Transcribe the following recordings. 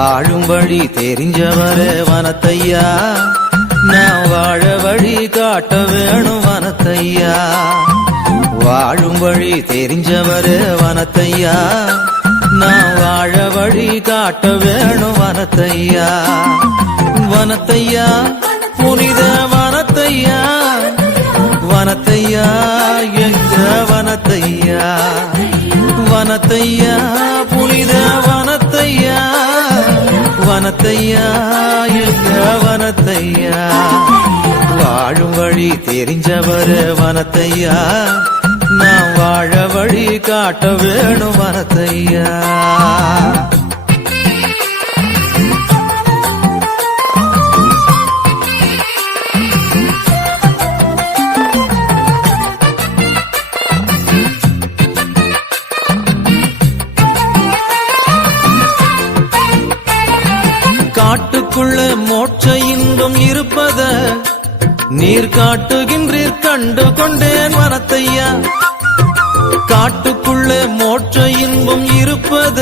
வாழும் வழி தெரிஞ்சவரே வனத்தையா, நான் வாழ வழி காட்ட வேணும் வனத்தையா. வாழும் வழி தெரிஞ்சவரே வனத்தையா, நான் வாழ வழி காட்ட வேணும் வனத்தையா. வனத்தையா புனித வனத்தையா, வனத்தையா எங்க வனத்தையா, வனத்தையா புனித வனத்தையா, வனத்தையா எங்க வனத்தையா. வாழும் வழி தெரிஞ்சவரே வனத்தையா, நான் வாழ வழி காட்ட வேணும் வனத்தையா. காட்டுக்குள்ள மோட்ச இன்பம் இருப்பத நீர் காட்டுகின்றீர் கண்டு கொண்டேன் வனத்தையா. காட்டுக்குள்ள மோட்ச இன்பம் இருப்பத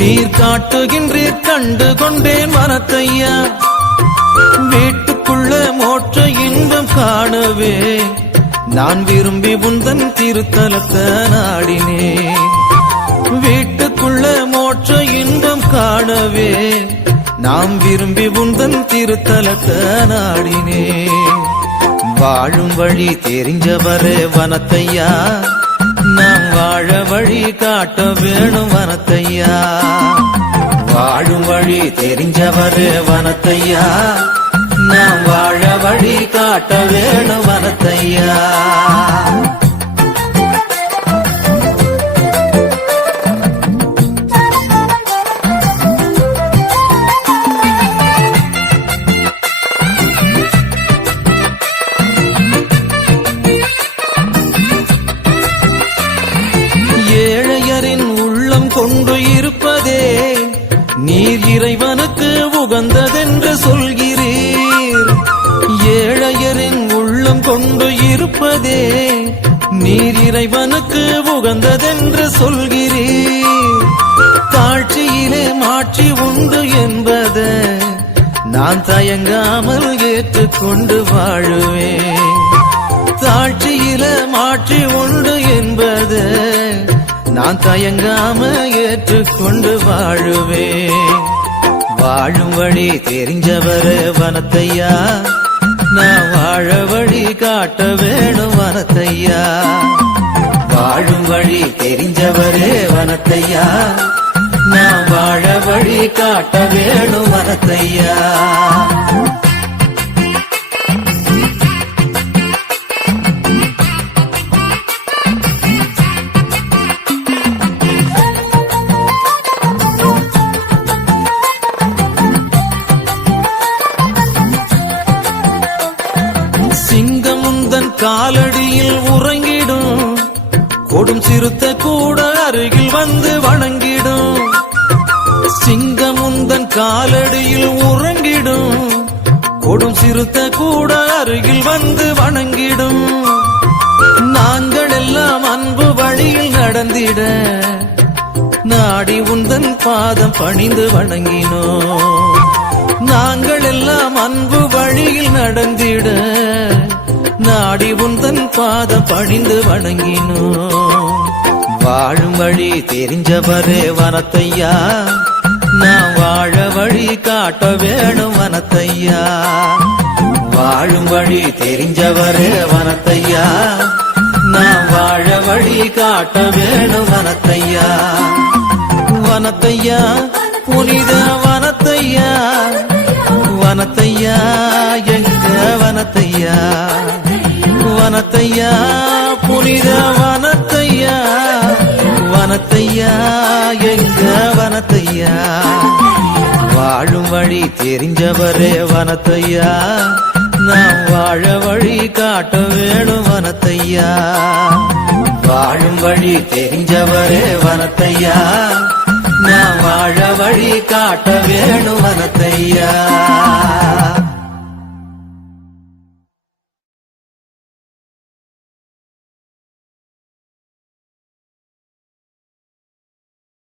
நீர் காட்டுகின்றீர் கண்டு கொண்டேன் வனத்தையா. வீட்டுக்குள்ள மோட்ச இன்பம் காணவே நான் விரும்பி உந்தன் திருத்தலத்தை நாடினேன். வீட்டுக்குள்ள மோட்ச இன்பம் காணவே நாம் விரும்பி உந்தன் திருத்தலத்தை நாடினேன். வாழும் வழி தெரிஞ்சவரே வனத்தையா, நாம் வாழ வழி காட்ட வேணும் வனத்தையா. வாழும் வழி தெரிஞ்சவரே வனத்தையா, நாம் வாழ வழி காட்ட வேணும் வனத்தையா. கொண்டு இருப்பதே நீர் இறைவனுக்கு உகந்ததென்று சொல்கிறீர். ஏழையரின் உள்ளம் கொண்டு இருப்பதே நீர் இறைவனுக்கு உகந்ததென்று சொல்கிறீர். தாழ்ச்சியிலே மாட்சி உண்டு என்பத நான் தயங்காமல் ஏற்றுக்கொண்டு வாழுவேன். தாழ்ச்சியில மாட்சி உண்டு என்பது நான் தயங்காம ஏற்றுக்கொண்டு வாழுவேன். வாழும் வழி தெரிஞ்சவரே வனத்தையா, நான் வாழ வழி காட்ட வேணும் வனத்தையா. வாழும் வழி தெரிஞ்சவரே வனத்தையா, நான் வாழ வழி காட்ட வேணும் வனத்தையா. காலடியில் உறங்கிடும் கொடும் சிறுத்த கூட அருகில் வந்து வணங்கிடும். சிங்கமுந்தன் காலடியில் உறங்கிடும் கொடும் சிறுத்த கூட அருகில் வந்து வணங்கிடும். நாங்கள் எல்லாம் அன்பு வழியில் நடந்திட நாடி உந்தன் பாதம் பணிந்து வணங்கினோம். நாங்கள் எல்லாம் அன்பு வழியில் நடந்திட நாடி உந்தன் பாதம் பணிந்து வணங்கினோம். வாழும் வழி தெரிஞ்சவரே வனத்தையா, நான் வாழ வழி காட்ட வேணும் வனத்தையா. வாழும் வழி தெரிஞ்சவரே வனத்தையா, நான் வாழ வழி காட்ட வேணும் வனத்தையா. வனத்தையா புனித வனத்தையா, வனத்தையா எங்க வனத்தையா, வனத்தையா புனித வனத்தையா, வனத்தையா எங்க வனத்தையா. வாழும் வழி தெரிஞ்சவரே வனத்தையா, நான் வாழ வழி காட்ட வேணும் வனத்தையா. வாழும் வழி தெரிஞ்சவரே வனத்தையா, நான் வாழ வழி காட்ட வேணும் வனத்தையா.